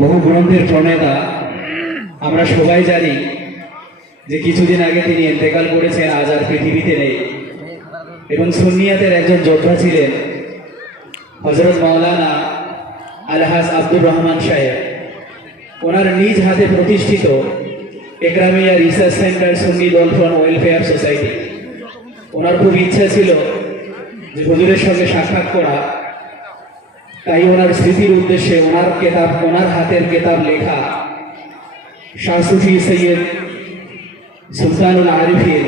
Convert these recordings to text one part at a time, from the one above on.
বহু গ্রন্থের প্রণেতা, আমরা সবাই জানি যে কিছুদিন আগে তিনি ইন্তেকাল করেছেন, আজ আর পৃথিবীতে নেই। এবং সুন্নিয়াতের একজন যোদ্ধা ছিলেন হজরত মাওলানা আলহাজ আব্দুর রহমান সাহেব। ওনার নিজ হাতে প্রতিষ্ঠিত একরামিয়া রিসার্চ সেন্টার সুন্নি দল ফ্রন ওয়েলফেয়ার সোসাইটি। ওনার খুব ইচ্ছা ছিল যে হুজুরের সঙ্গে সাক্ষাৎ করা তাই ওনার স্মৃতির উদ্দেশ্যে ওনার কেতাব, ওনার হাতের কেতাব লেখা। শাহ সুফি সৈয়দ সুলতানুল আরিফির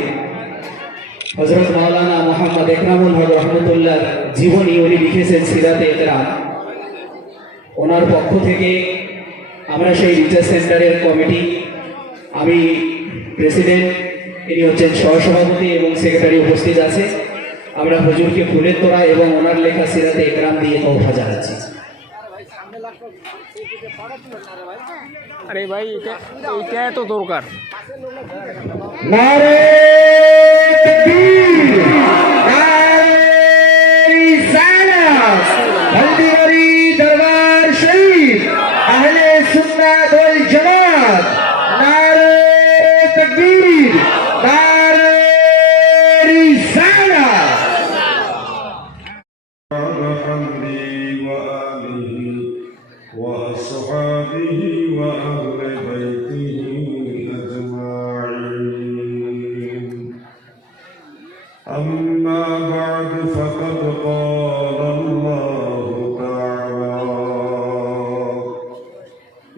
হজরত মাওলানা মোহাম্মদ একরামুল হক রহমতুল্লাহ জীবনী উনি লিখেছেন সিরাতে একরাম। ওনার পক্ষ থেকে আমরা সেই রিসার্চ সেন্টারের কমিটি, আমি প্রেসিডেন্ট, ইনি হচ্ছেন সহসভাপতি এবং সেক্রেটারি উপস্থিত আছে। আমরা হুজুরকে ফুলের তোড়া এবং ওনার লেখা সিরাতে একরাম দিয়ে তোফা জানাচ্ছি আরে ভাই এটা এইটা তো দরকার وأصحابه وأهل بيته أجمعين. أما بعد فقد قال الله تعالى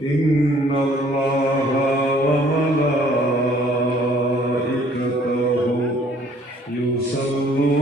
إن الله وملائكته يصلون